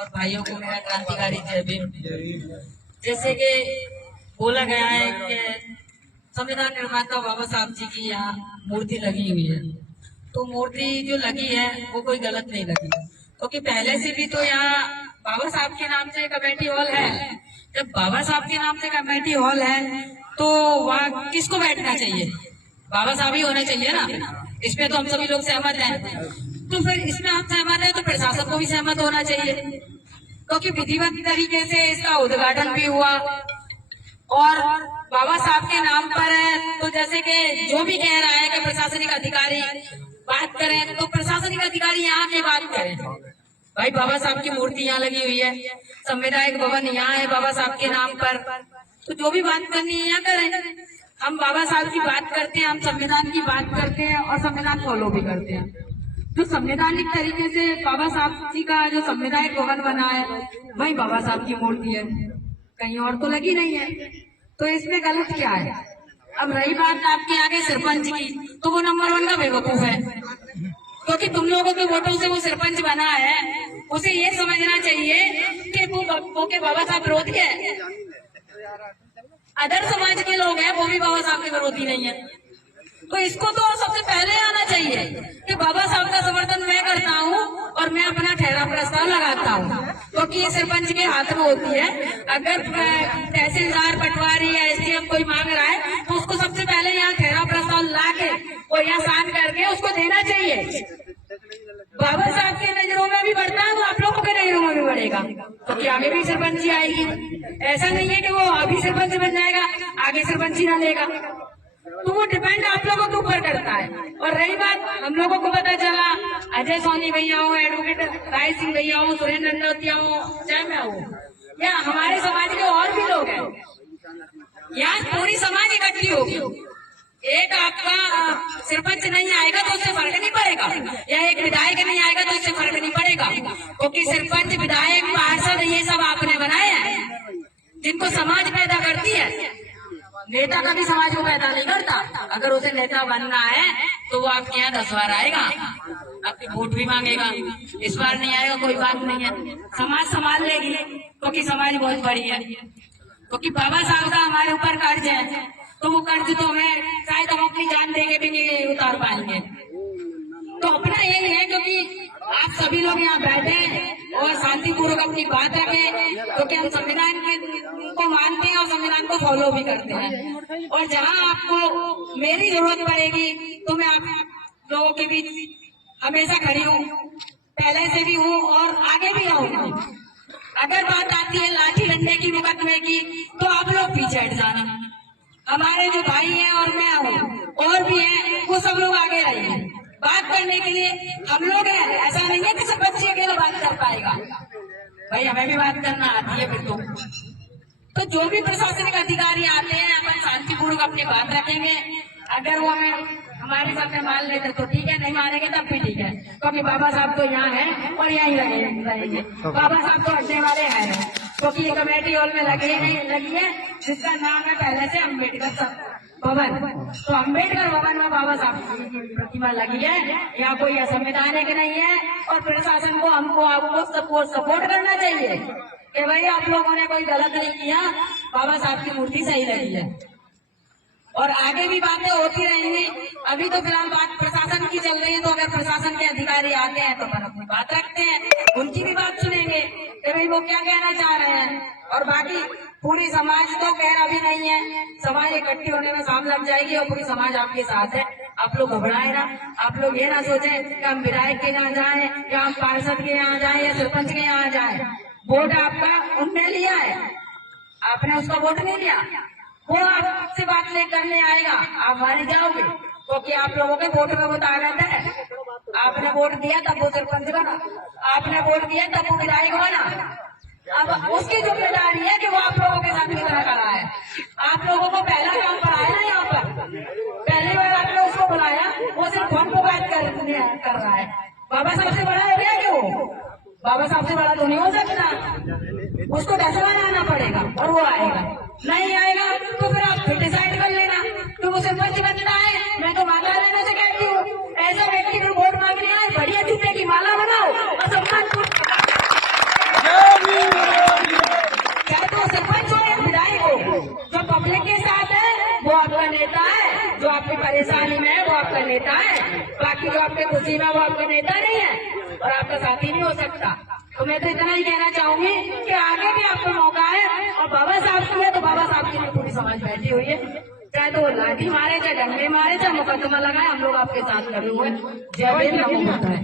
और भाइयों को मेरा क्रांतिकारी जय भीम। जैसे कि बोला गया है कि संविधान निर्माता बाबा साहब जी की यहाँ मूर्ति लगी हुई है, तो मूर्ति जो लगी है वो कोई गलत नहीं लगी, क्योंकि पहले से भी तो यहाँ बाबा साहब के नाम से कमेटी हॉल है। जब बाबा साहब के नाम से कमेटी हॉल है तो वहाँ किसको बैठना चाहिए? बाबा साहब ही होना चाहिए ना। इसमें तो हम सभी लोग सहमत हैं। तो फिर इसमें हम सहमत हैं तो प्रशासन को भी सहमत होना चाहिए, क्योंकि विधिवत तरीके से इसका उद्घाटन भी हुआ और बाबा साहब के नाम पर है। तो जैसे कि जो भी कह रहा है कि प्रशासनिक अधिकारी बात करें, तो प्रशासनिक अधिकारी यहाँ की बात करें। भाई बाबा साहब की मूर्ति यहाँ लगी हुई है, संवैधानिक भवन यहाँ है बाबा साहब के नाम पर, तो जो भी बात करनी है यहाँ करें। हम बाबा साहब की बात करते हैं, हम संविधान की बात करते हैं और संविधान फॉलो भी करते हैं। जो संवैधानिक तरीके से बाबा साहब जी का जो संवैधानिक भवन बना है वही बाबा साहब की मूर्ति है, कहीं और तो लगी नहीं है। तो इसमें गलत क्या है? अब रही बात आपके आगे सरपंच की, तो वो नंबर 1 का बेवकूफ है, क्योंकि तुम लोगों के वोटों से वो सरपंच बना है। उसे ये समझना चाहिए कि वो के बाबा साहब विरोधी है। अदर समाज के लोग हैं वो भी बाबा साहब के विरोधी नहीं है। तो इसको तो सबसे पहले आना चाहिए कि बाबा साहब का समर्थन मैं करता हूँ और मैं अपना ठहरा प्रस्ताव लगाता हूँ, क्योंकि ये सरपंच के हाथ में होती है। अगर तहसीलदार, पटवारी या एसडीएम कोई मांग रहा है तो उसको सबसे पहले यहाँ ठहरा प्रस्ताव ला के और यहाँ साइन करके उसको देना चाहिए। बाबा साहब के नजरों में भी बढ़ता है तो आप लोगों के नजरों में भी बढ़ेगा, क्योंकि आगे भी सरपंच ही आएगी। ऐसा नहीं है कि वो अभी सरपंच बन जाएगा आगे सरपंच ही ना लेगा, तो वो डिपेंड आप लोगों के ऊपर करता है। और रही बात, हम लोगों को पता चला अजय सोनी भैया हो, एडवोकेट राय सिंह भैया हो, सुरेंद्र नंदोतिया हो, चाहे मैं हूँ या हमारे समाज के और भी लोग हैं, यहाँ पूरी समाज इकट्ठी होगी। एक आपका सरपंच नहीं आएगा तो उससे फर्क नहीं पड़ेगा, या एक विधायक नहीं आएगा तो उससे फर्क नहीं पड़ेगा, क्योंकि सरपंच, विधायक, पार्षद ये सब आपने बनाए हैं जिनको समाज पैदा करती है। नेता कभी समाज को पैदा नहीं करता। अगर उसे नेता बनना है तो वो आपके यहाँ 10 बार आएगा, आपके वोट भी मांगेगा। इस बार नहीं आएगा कोई बात नहीं है, समाज संभाल लेगी, क्योंकि समाज बहुत बड़ी है। क्योंकि बाबा साहब का हमारे ऊपर कर्ज है, तो वो कर्ज तो हमें शायद हम अपनी जान देके भी नहीं उतार पाएंगे। तो अपना यही है, क्योंकि आप सभी लोग यहाँ बैठे और शांतिपूर्वक अपनी बात रखें, क्योंकि हम संविधान को मानते हैं और संविधान को फॉलो भी करते हैं। और जहाँ आपको मेरी जरूरत पड़ेगी तो मैं आप लोगों के बीच हमेशा खड़ी हूँ, पहले से भी हूँ और आगे भी रहूंगी। अगर बात आती है लाठी डंडे की, मुकदमे की, तो आप लोग पीछे हट जाना। हमारे जो भाई हैं और मैं हूँ और भी हैं, वो सब लोग आगे रहिए। बात करने के लिए हम लोग हैं, ऐसा नहीं है कि सब बच्चे अकेले बात कर पाएगा। भाई हमें भी बात करना आती है फिर तो जो भी प्रशासनिक अधिकारी आते हैं अपन शांतिपूर्वक अपनी बात रखेंगे। अगर वो हमें हमारे सामने मान लेते तो ठीक है, नहीं मानेंगे तब भी ठीक है, क्योंकि बाबा साहब तो यहाँ हैं और यहीं रहेंगे। बाबा साहब तो हटने वाले हैं, क्योंकि ये कमेटी हॉल में लगी है जिसका नाम है पहले से अम्बेडकर भवन। तो अम्बेडकर भवन में बाबा साहब की प्रतिमा लगी है। यहाँ कोई असंवैधानिक नहीं है और प्रशासन को हमको आपको सपोर्ट करना चाहिए कि भाई आप लोगों ने कोई गलत नहीं किया, बाबा साहब की मूर्ति सही लगी है। और आगे भी बातें होती रहेंगी। अभी तो फिलहाल बात प्रशासन की चल रही है, तो अगर प्रशासन के अधिकारी आते हैं तो अपन अपनी बात रखते हैं, उनकी भी बात सुनेंगे कि भाई वो क्या कहना चाह रहे हैं। और बाकी पूरी समाज तो खैर अभी नहीं है, समाज इकट्ठी होने में शाम लग जाएगी और पूरी समाज आपके साथ है। आप लोग घबराए ना, आप लोग ये ना सोचे कि हम विधायक के यहाँ जाए या हम पार्षद के यहाँ जाए या सरपंच के यहाँ जाए। वोट आपका उनने लिया है, आपने उसका वोट नहीं लिया। वो आपसे बात करने आएगा, आप मारे जाओगे, क्योंकि आप लोगों के वोट में वो ताकत है। आपने वोट दिया तब वो सरपंच बना, आपने वोट दिया तब वो विधायक बना। अब उसकी जिम्मेदारी है कि वो आप लोगों के साथ किस तरह करा है। आप लोगों को पहला काम कराया ना, यहाँ पर पहली बार आपने उसको बुलाया, वो सिर्फ फोन को बात कर रहा है। बाबा साहब से बड़ा हो गया क्यों? बाबा साहब से बड़ा तो नहीं हो सकता, उसको 10 बार आना पड़ेगा और वो आएगा। नहीं आएगा तो फिर आप फिर डिसाइड कर लेना कि वो सरपंच बनता है। मैं तो माला लेने से कहती हूँ, ऐसा व्यक्ति को वोट मांगने आए, बढ़िया जूते की माला बनाओ और सम्मान नेता है, बाकी जो आपके खुशी में वो आपका नेता नहीं है और आपका साथी नहीं हो सकता। तो मैं तो इतना ही कहना चाहूंगी कि आगे भी आपको मौका है, और बाबा साहब की है तो बाबा साहब के लिए पूरी समाज बैठी हुई है, चाहे तो लाठी मारे, चाहे डंडे मारे, चाहे मुकदमा लगाए, हम लोग आपके साथ खड़े हुए हैं। जय भीम, नमो बुद्धाय।